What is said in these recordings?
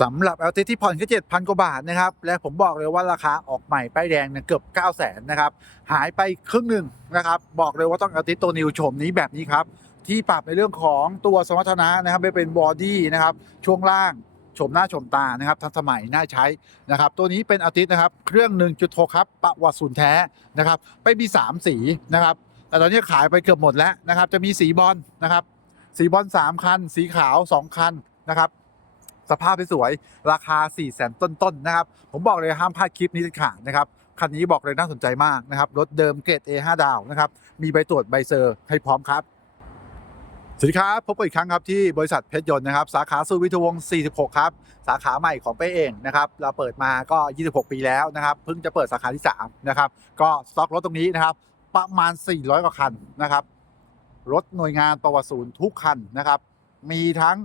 สำหรับ LT ที่ผ่อนแค่7,000 กว่าบาทนะครับ และผมบอกเลยว่าราคาออกใหม่ป้ายแดงเนี่ยเกือบ 9 0 0 0 0นนะครับ หายไปครึ่งหนึ่งนะครับ บอกเลยว่าต้อง LT ตัวนิวโฉมนี้แบบนี้ครับ ที่ปรับในเรื่องของตัวสมรรถนะนะครับไม่เป็นบอดี้นะครับ ช่วงล่างชมหน้าชมตานะครับทันสมัยน่าใช้นะครับ ตัวนี้เป็นอาทิตย์นะครับ เครื่อง 1.6 ครับประวัติศูนย์แท้นะครับ ไปมี 3 สีนะครับ แต่ตอนนี้ขายไปเกือบหมดแล้วนะครับ จะมีสีบอลนะครับ สีบอล3คัน สีขาว 2 คันนะครับ สภาพสวยราคา 4 0 0แสนต้นๆนะครับ ผมบอกเลยห้ามพลาดคลิปนี้เด็ดขาดนะครับคันนี้บอกเลยน่าสนใจมากนะครับ รถเดิมเกรด A 5 ดาวนะครับ มีใบตรวจใบเซอร์ให้พร้อมครับ สวัสดีครับ พบกันอีกครั้งครับที่บริษัทเพชรยนต์นะครับ สาขาสุวิทวงศ์46 ครับ สาขาใหม่ของเป้เองนะครับ เราเปิดมาก็ 26 ปีแล้วนะครับ เพิ่งจะเปิดสาขาที่ 3 นะครับ ก็สต็อกรถตรงนี้นะครับ ประมาณ 400 กว่าคันนะครับ รถหน่วยงานประวัติศูนย์ทุกคันนะครับ มีทั้ง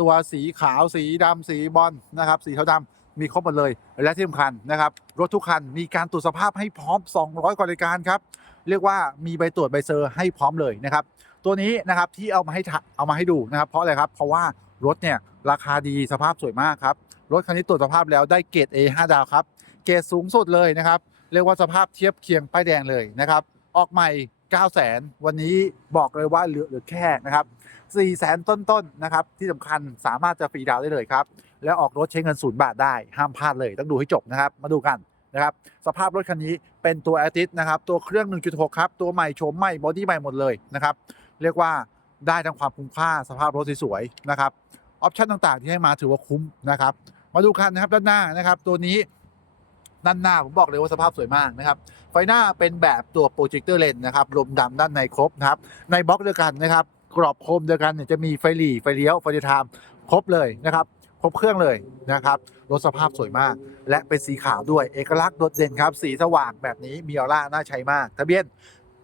ตัวสีขาวสีดำสีบอลนะครับ สีเทาดำมีครบหมดเลย และที่สำคัญนะครับ รถทุกคันมีการตรวจสภาพให้พร้อม 200 กว่ารายการครับ เรียกว่ามีใบตรวจใบเซอร์ให้พร้อมเลยนะครับ ตัวนี้นะครับที่เอามาให้เอามาให้ดูนะครับ เพราะอะไรครับ เพราะว่ารถเนี่ยราคาดีสภาพสวยมากครับ รถคันนี้ตรวจสภาพแล้วได้เกรด A 5 ดาวครับ เกรดสูงสุดเลยนะครับ เรียกว่าสภาพเทียบเคียงป้ายแดงเลยนะครับ ออกใหม่ 9 0 0 0 0 0 วันนี้บอกเลยว่าเหลือเหลือแค่นะครับ4 0 0 0 0 0ต้นๆนะครับ ที่สำคัญสามารถจะฟรีดาวได้เลยครับ แล้วออกรถใช้เงินศูนย์บาทได้ ห้ามพลาดเลยต้องดูให้จบนะครับ มาดูกันนะครับ สภาพรถคันนี้เป็นตัวแอติสนะครับ ตัวเครื่อง 1.6 ครับ ตัวใหม่โฉมใหม่บอดี้ใหม่หมดเลยนะครับ เรียกว่าได้ทั้งความคุ้มค่าสภาพรถสวยๆนะครับออปชั่นต่างๆ ที่ให้มาถือว่าคุ้มนะครับ มาดูกันนะครับด้านหน้านะครับ ตัวนี้ ด้านหน้าผมบอกเลยว่าสภาพสวยมากนะครับ ไฟหน้าเป็นแบบตัวโปรเจคเตอร์เลนนะครับลมดำด้านในครบนะครับ ในบล็อกเดียวกันนะครับ กรอบโคมเดียวกันเนี่ยจะมีไฟหลีไฟเลี้ยวไฟเดย์ไทม์ครบเลยนะครับครบเครื่องเลยนะครับรถสภาพสวยมาก และเป็นสีขาวด้วยเอกลักษณ์โดดเด่นครับ สีสว่างแบบนี้มีออร่าน่าใช้มาก ทะเบียน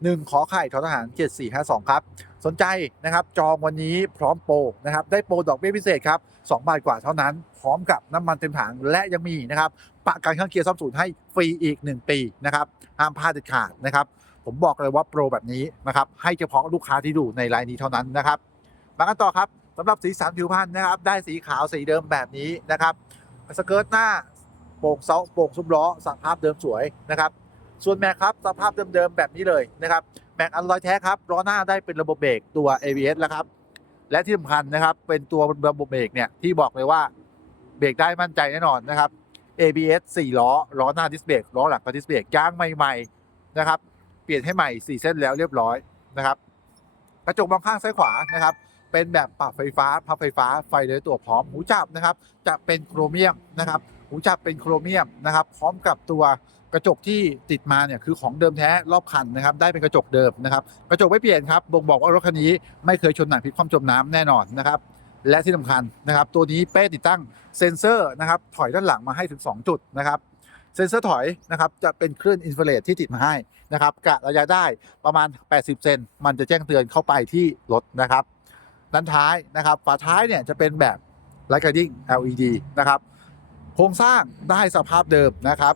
1ขอไข่ทอทหาร 7452 ครับ สนใจนะครับจองวันนี้พร้อมโปรนะครับได้โปรดอกเบี้ยพิเศษครับ2บาทกว่าเท่านั้น พร้อมกับน้ำมันเต็มถังและยังมีนะครับประกันเครื่องเกียร์ซ่อมศูนย์ให้ฟรีอีก 1 ปีนะครับห้ามพลาดเด็ดขาดนะครับผมบอกเลยว่าโปรแบบนี้นะครับให้เฉพาะลูกค้าที่ดูในไลน์นี้เท่านั้นนะครับมากันต่อครับสำหรับสีสันผิวพรรณนะครับได้สีขาวสีเดิมแบบนี้นะครับสเกิร์ตหน้าโป่งเซาโป่งซุ้มล้อสภาพเดิมสวยนะครับ ส่วนแม็กครับสภาพเดิมๆแบบนี้เลยนะครับแม็กอันลอยแท้ครับล้อหน้าได้เป็นระบบเบรกตัว ABS แล้วครับและที่สำคัญนะครับเป็นตัวระบบเบรกเนี่ยที่บอกเลยว่าเบรกได้มั่นใจแน่นอนนะครับ ABS 4 ล้อ ล้อหน้าดิสเบรกล้อหลังก็ดิสเบรกยางใหม่ๆนะครับเปลี่ยนให้ใหม่ 4 เส้นแล้วเรียบร้อยนะครับกระจกมองข้างซ้ายขวานะครับเป็นแบบปรับไฟฟ้าพับไฟฟ้าไฟเลยตัวพร้อมหูจับนะครับจะเป็นโครเมียมนะครับ หูจับเป็นโครเมียมนะครับ พร้อมกับตัวกระจกที่ติดมาเนี่ยคือของเดิมแท้รอบคันนะครับ ได้เป็นกระจกเดิมนะครับ กระจกไม่เปลี่ยนครับบ่งบอกว่ารถคันนี้ไม่เคยชนหนักพลิกคว่ำจมน้ำแน่นอนนะครับ และที่สำคัญนะครับ ตัวนี้เป้ติดตั้งเซ็นเซอร์นะครับ ถอยด้านหลังมาให้ถึง 2 จุดนะครับเซ็นเซอร์ถอยนะครับจะเป็นคลื่นอินฟราเรดที่ติดมาให้นะครับกะระยะได้ประมาณ 80 เซนมันจะแจ้งเตือนเข้าไปที่รถนะครับด้านท้ายนะครับฝาท้ายเนี่ยจะเป็นแบบไลท์ guiding LED นะครับ โครงสร้างได้สภาพเดิมนะครับ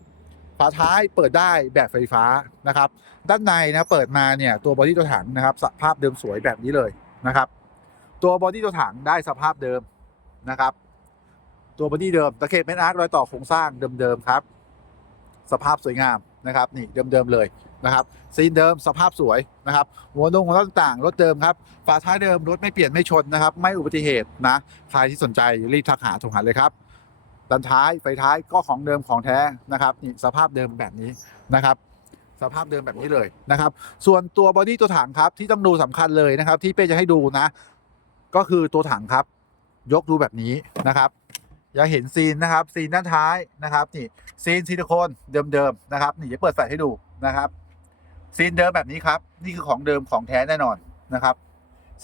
ฝาท้ายเปิดได้แบบไฟฟ้านะครับ ด้านในนะเปิดมาเนี่ยตัวบอดี้ตัวถังนะครับสภาพเดิมสวยแบบนี้เลยนะครับ ตัวบอดี้ตัวถังได้สภาพเดิมนะครับ ตัวบอดี้เดิมตะเข็บเม็ดอาร์ครอยต่อโครงสร้างเดิมๆครับ สภาพสวยงามนะครับนี่เดิมๆเลยนะครับซีนเดิมสภาพสวยนะครับหัวนุ่งหัวตต่างๆรถเดิมครับฝาท้ายเดิมรถไม่เปลี่ยนไม่ชนนะครับ ไม่อุบัติเหตุนะใครที่สนใจรีบทักหาโทรหาเลยครับ ด้านท้ายไฟท้ายก็ของเดิมของแท้นะครับนี่สภาพเดิมแบบนี้นะครับ สภาพเดิมแบบนี้เลยนะครับ ส่วนตัวบอดี้ตัวถังครับที่ต้องดูสำคัญเลยนะครับ ที่เป้จะให้ดูนะ ก็คือตัวถังครับ ยกดูแบบนี้นะครับยังเห็นซีนนะครับซีนด้านท้ายนะครับนี่ซีนซิลิโคนเดิมๆนะครับนี่จะเปิดใส่ให้ดูนะครับซีนเดิมแบบนี้ครับ นี่คือของเดิมของแท้แน่นอนนะครับ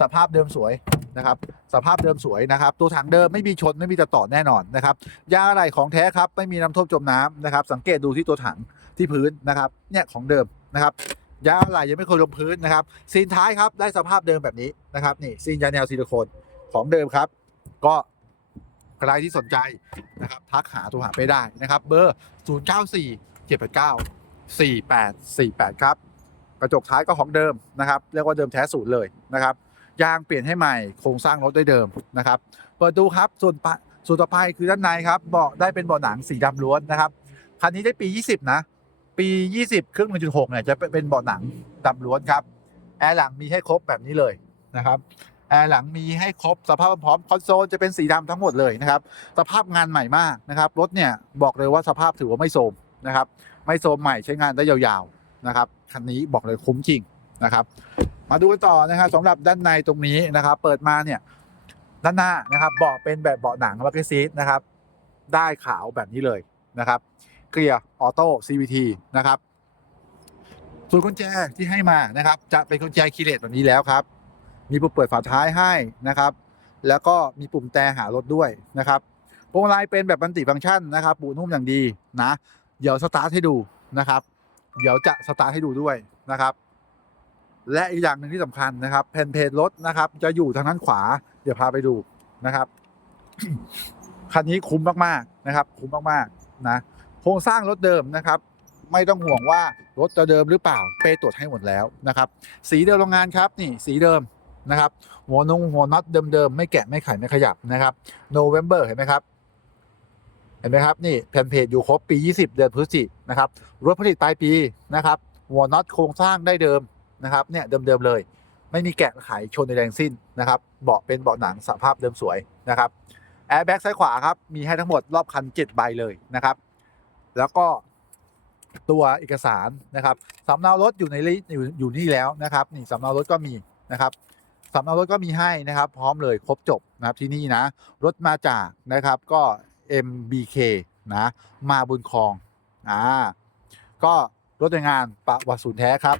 สภาพเดิมสวยนะครับสภาพเดิมสวยนะครับ ตัวถังเดิมไม่มีชนไม่มีตัดต่อแน่นอนนะครับยางอะไหล่ของแท้ครับไม่มีน้ำท่วมจมน้ำนะครับ สังเกตดูที่ตัวถังที่พื้นนะครับเนี่ยของเดิมนะครับยางอะไหล่ยังไม่เคยลงพื้นนะครับซีนท้ายครับได้สภาพเดิมแบบนี้นะครับนี่ซีนยาแนวซิลิโคนของเดิมครับ ก็ใครที่สนใจนะครับทักหาตัวหาไปได้นะครับ เบอร์ 0 9 4 7 8 9 4 8 4 8 ครับ กระจกท้ายก็ของเดิมนะครับ เรียกว่าเดิมแท้ศูนย์เลยนะครับ ยางเปลี่ยนให้ใหม่โครงสร้างรถได้เดิมนะครับเปิดดูครับส่วนส่วนต่อไปคือด้านในครับเบาะได้เป็นเบาะหนังสีดำล้วนนะครับคันนี้ได้ปี 20 นะ ปี 20 เครื่อง 1.6 เนี่ยจะเป็นเบาะหนังดำล้วนครับแอร์หลังมีให้ครบแบบนี้เลยนะครับแอร์หลังมีให้ครบสภาพพร้อมคอนโซลจะเป็นสีดำทั้งหมดเลยนะครับสภาพงานใหม่มากนะครับรถเนี่ยบอกเลยว่าสภาพถือว่าไม่โทรมนะครับไม่โทรมใหม่ใช้งานได้ยาวๆนะครับคันนี้บอกเลยคุ้มจริงนะครับ มาดูกันต่อนะครับสำหรับด้านในตรงนี้นะครับ เปิดมาเนี่ยด้านหน้านะครับเบาะเป็นแบบเบาะหนังบักเกซีทนะครับ ได้ขาวแบบนี้เลยนะครับเกียร์ออโต้ CVT นะครับส่วนกุญแจที่ให้มานะครับ จะเป็นกุญแจคีเลสแบบนี้แล้วครับ มีปุ่มเปิดฝาท้ายให้นะครับ แล้วก็มีปุ่มแต่หารถด้วยนะครับพวงมาลัยเป็นแบบบันติฟังก์ชันนะครับ ปูนุ่มอย่างดีนะ เดี๋ยวสตาร์ทให้ดูนะครับ เดี๋ยวจะสตาร์ทให้ดูด้วยนะครับ และอีกอย่างหนึ่งที่สำคัญนะครับแผ่นเพจรถนะครับ จะอยู่ทางด้านขวา เดี๋ยวพาไปดูนะครับคันนี้คุ้มมากๆนะครับ คุ้มมากๆนะโครงสร้างรถเดิมนะครับ ไม่ต้องห่วงว่ารถจะเดิมหรือเปล่าเปตรวจให้หมดแล้วนะครับ สีเดิมโรงงานครับนี่สีเดิมนะครับ หัวนงหัวน็อตเดิมๆไม่แกะไม่ไขไม่ขยับนะครับ November เห็นไหมครับเห็นไหมครับนี่แผ่นเพจอยู่ครบปี 20 เดือนพฤศจิกนะครับรถผลิตปลายปีนะครับ หัวน็อตโครงสร้างได้เดิม นะครับเนี่ยเดิมๆเลย ไม่มีแกะไขชนในแรงสิ้นนะครับเบาะเป็นเบาะหนังสภาพเดิมสวยนะครับแอร์แบ็กซ้ายขวาครับมีให้ทั้งหมดรอบคัน 7 ใบเลยนะครับ แล้วก็ตัวเอกสารนะครับสำเนารถอยู่ในอยู่อยู่นี่แล้วนะครับนี่สำเนารถก็มีนะครับสำเนารถก็มีให้นะครับ พร้อมเลยครบจบนะครับที่นี่นะ รถมาจากนะครับก็ MBK นะมาบุญคลองอ่าก็รถในงานประวัติศูนย์แท้ครับ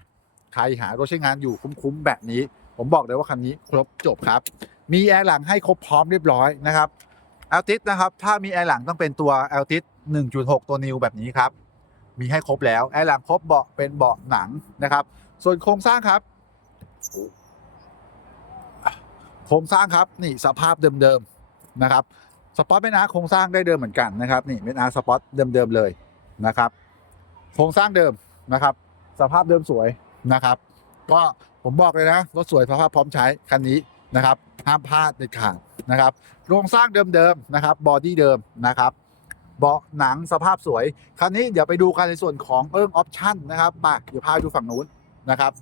ใครหารถใช้งานอยู่คุ้มๆแบบนี้ ผมบอกเลยว่าคันนี้ครบจบครับ มีแอร์หลังให้ครบพร้อมเรียบร้อยนะครับแอลติสนะครับถ้ามีแอร์หลังต้องเป็นตัวแอลติส1.6 ตัวนิวแบบนี้ครับมีให้ครบแล้วแอร์หลังครบเบาะเป็นเบาะหนังนะครับ ส่วนโครงสร้างครับ โครงสร้างครับนี่สภาพเดิมๆนะครับสปอตเป็นอาร์โครงสร้างได้เดิมเหมือนกันนะครับนี่เป็นอาร์สปอตเดิมๆเลยนะครับ โครงสร้างเดิมนะครับ สภาพเดิมสวย นะครับ ก็ผมบอกเลยนะรถสวยสภาพพร้อมใช้คันนี้นะครับห้ามพลาดเด็ดขาดนะครับโครงสร้างเดิมๆนะครับบอดี้เดิมนะครับเบาะหนังสภาพสวย คันนี้เดี๋ยวไปดูกันในส่วนของเรื่องออปชั่นนะครับไปเดี๋ยวพาดูฝั่งนู้นนะครับ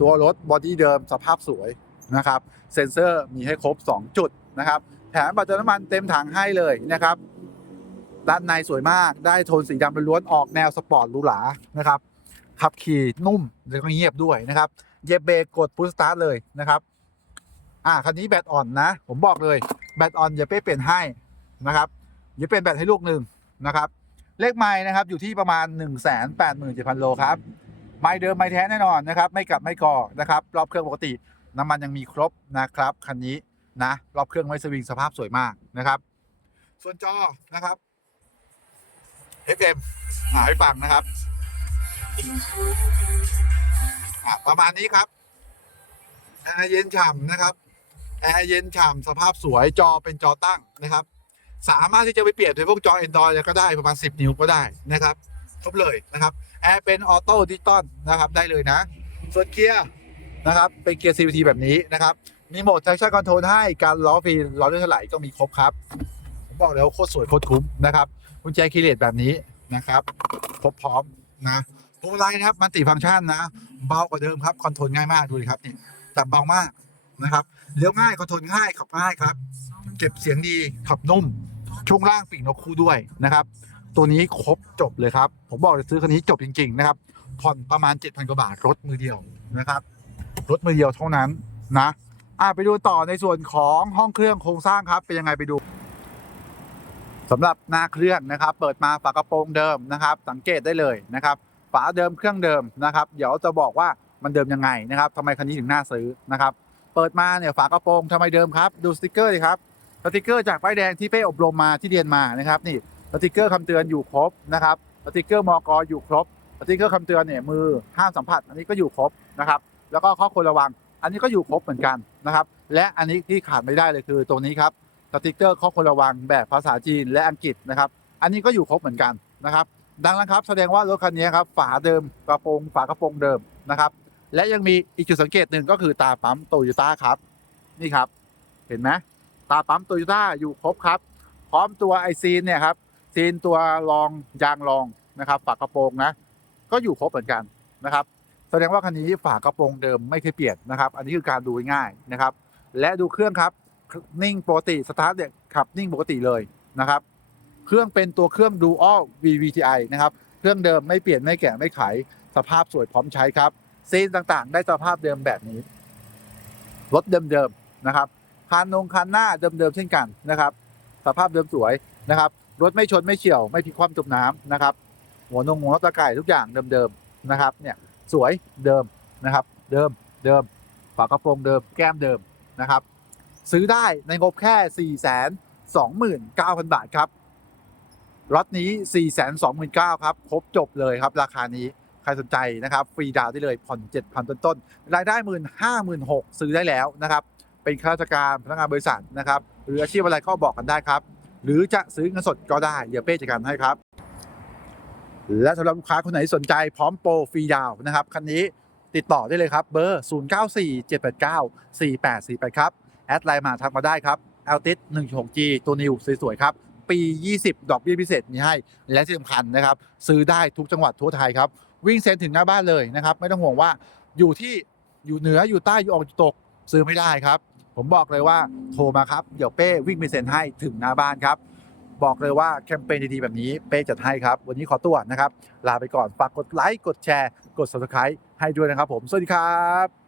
ตัวรถบอดี้เดิมสภาพสวยนะครับ เซ็นเซอร์มีให้ครบ 2 จุดนะครับ แถมบัตรเติมน้ำมันเต็มถังให้เลยนะครับด้านในสวยมากได้โทนสีดำล้วนออกแนวสปอร์ตหรูหรานะครับ ขับขี่นุ่มแล้วก็เงียบด้วยนะครับเหยียบเบรกกดพุชสตาร์ทเลยนะครับอ่าคันนี้แบตอ่อนนะ ผมบอกเลยแบตอ่อนอย่าไปเปลี่ยนให้นะครับอย่าเปลี่ยนแบตให้ลูกหนึ่งนะครับเลขไม้นะครับอยู่ที่ประมาณ 1 8 7 0 0 0 โลครับไม้เดิมไม้แท้แน่นอนนะครับ ไม่กลับไม่ก่อนะครับรอบเครื่องปกติน้ำมันยังมีครบนะครับคันนี้นะรอบเครื่องไม่สวิงสภาพสวยมากนะครับ ส่วนจอนะครับ FM หาให้ฟังนะครับ อะประมาณนี้ครับแอร์เย็นฉ่ำนะครับแอร์เย็นฉ่ำสภาพสวยจอเป็นจอตั้งนะครับ สามารถที่จะไปเปลี่ยนเป็นพวกจอ Android ก็ได้ประมาณ 10 นิ้วก็ได้นะครับครบเลยนะครับแอร์เป็นออโต้ดิจิตอลนะครับได้เลยนะ ส่วนเกียร์นะครับเป็นเกียร์ CVT แบบนี้นะครับ มีโหมด traction control ให้การล้อฟรีล้อเลื่อนถลายก็มีครบครับ ผมบอกแล้วโคตรสวยโคตรคุ้มนะครับกุญแจคีย์เลสแบบนี้นะครับ ครบพร้อมนะ วงมาลัยนะครับมันติฟังก์ชันนะเบากว่าเดิมครับคอนโทรลง่ายมากดูดิครับนี่แต่เบามากนะครับเลี้ยวง่ายคอนโทรลง่ายขับง่ายครับ เก็บเสียงดีขับนุ่ม ช่วงล่างปีกนกคู่ด้วยนะครับ ตัวนี้ครบจบเลยครับ ผมบอกเลยซื้อคันนี้จบจริง ๆ นะครับผ่อนประมาณ 7,000กว่าบาทรถมือเดียวนะครับ รถมือเดียวเท่านั้นนะอะไปดูต่อในส่วนของห้องเครื่องโครงสร้างครับ เป็นยังไงไปดูสำหรับหน้าเครื่องนะครับ เปิดมาฝากระโปรงเดิมนะครับ สังเกตได้เลยนะครับาเดิมเครื่องเดิมนะครับเดี๋ยวจะบอกว่ามันเดิมยังไงนะครับทำไมคันนี้ถึงน่าซื้อนะครับเปิดมาเนี่ยฝากระโปรงทำไมเดิมครับ ดูสติกเกอร์ดิครับสติกเกอร์จากป้ายแดงที่เป้อบรมมาที่เรียนมานะครับนี่สติกเกอร์คำเตือนอยู่ครบนะครับสติกเกอร์มอกอยู่ครบสติกเกอร์คำเตือนเนี่ยมือห้ามสัมผัส อันนี้ก็อยู่ครบนะครับแล้วก็ข้อควรระวัง อันนี้ก็อยู่ครบเหมือนกันนะครับและอันนี้ที่ขาดไม่ได้เลยคือตรงนี้ครับสติกเกอร์ข้อควรระวังแบบภาษาจีนและอังกฤษนะครับอันนี้ก็อยู่ครบเหมือนกันนะครับ ดังนั้นครับแสดงว่ารถคันนี้ครับฝาเดิมกระโปรงฝากระโปรงเดิมนะครับ และยังมีอีกจุดสังเกตหนึ่งก็คือตาปั๊มโตโยต้าครับ นี่ครับ เห็นไหมตาปั๊มโตโยต้าอยู่ครบครับ พร้อมตัวไอซีนเนี่ยครับซีนตัวรองยางรองนะครับ ฝากระโปรงนะ ก็อยู่ครบเหมือนกันนะครับ แสดงว่าคันนี้ฝากระโปรงเดิมไม่เคยเปลี่ยนนะครับ อันนี้คือการดูง่ายนะครับ และดูเครื่องครับนิ่งปกติสตาร์ทเนี่ยขับนิ่งปกติเลยนะครับ เครื่องเป็นตัวเครื่อง Dual VVTi นะครับ เครื่องเดิมไม่เปลี่ยนไม่แกะไม่ไขสภาพสวยพร้อมใช้ครับซีนต่างๆ ได้สภาพเดิมแบบนี้ รถเดิมๆนะครับคันนงคันหน้าเดิมๆเช่นกันนะครับ สภาพเดิมสวยนะครับ รถไม่ชนไม่เฉี่ยว ไม่พลิกคว่ำจมน้ำนะครับ หัวนงหัวตะไก่ทุกอย่างเดิมๆนะครับ เนี่ยสวยเดิมนะครับ เดิมเดิมฝากระโปรงเดิมแก้มเดิมนะครับ ซื้อได้ในงบแค่ 4 2 9 0 0 0 บาทครับ รถนี้ 4 2 9 0 0 0ครับ ครบจบเลยครับ ราคานี้ ใครสนใจนะครับ ฟรีดาวได้เลย ผ่อน 7,000 ต้นๆรายได้หมื่นห้าหมื่นหกซื้อได้แล้วนะครับ เป็นข้าราชการพนักงานบริษัทนะครับ หรืออาชีพอะไรก็บอกกันได้ครับ หรือจะซื้อเงินสดก็ได้ เดี๋ยวเป้จัดการให้ครับ และสำหรับลูกค้าคนไหนสนใจพร้อมโปรฟรีดาวนะครับ คันนี้ติดต่อได้เลยครับ เบอร์ 0 9 4 7 8 9 4 8 4 8 ครับ แอดไลน์มาทักมาได้ครับ l t i s 1 6 g ตัวนิวสวยๆครับ ปี 20 ดอกเบี้ยพิเศษมีให้ และที่สำคัญนะครับ ซื้อได้ทุกจังหวัดทั่วไทยครับ วิ่งเซ็นถึงหน้าบ้านเลยนะครับ ไม่ต้องห่วงว่าอยู่ที่อยู่เหนืออยู่ใต้อยู่ออกอยู่ตกซื้อไม่ได้ครับ ผมบอกเลยว่าโทรมาครับ เดี๋ยวเป้วิ่งไปเซ็นให้ถึงหน้าบ้านครับ บอกเลยว่าแคมเปญดีๆแบบนี้เป้จัดให้ครับ วันนี้ขอตัวนะครับ ลาไปก่อนฝากกดไลค์กดแชร์ กด subscribe ให้ด้วยนะครับผมสวัสดีครับ